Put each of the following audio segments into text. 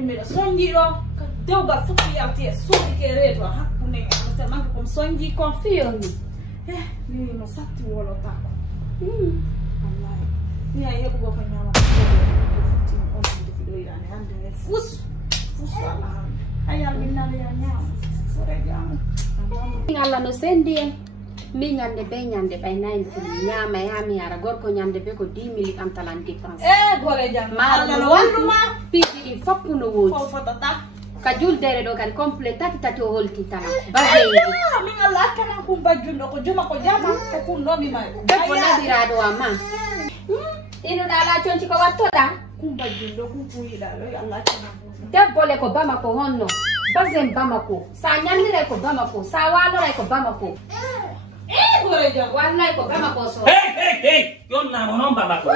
mimira sonji do ka dewga fuki yalti suudi ke reto hakkunde amata manka kom sonji kon fiyoni ni no satti wolo tako wallahi ni ay hebu go ko nyama ko futi on de fido irane hande ne fus wala ayal minna ya nyama sore jam ngalla no sendi mi nyande be nyande bay nayi fu nyama ya mi ara gorko nyande be ko 10 mili am talan dépense gore jam ma walluma piji foppu no wodi fo tata ka juldere do kan complet tati tati o holti tala baze mi ngalla kana ko bajjundo ko juma ko jama ko kundo mi ma debbo nabirado ama ino dala chonci ko wattoda ko bajjundo ko kuyida lo Allah kana debbo le ko bama ko honno bazen bama ko sa nyandire ko bama ko sa walore ko bama ko gore jam wallahi ko bama ko so hey yonna mo non bama ko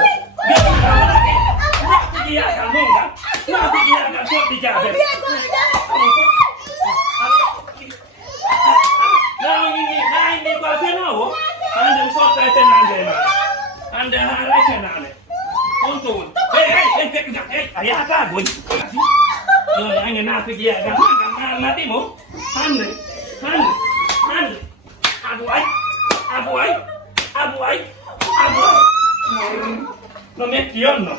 dia kan monga na dia kan so di jabe na ini ko fenowo ande so ta tenande na ande hara tenane onto hey ayah ka go yo anya na fi dia kan na dimo ande abuai no me kionno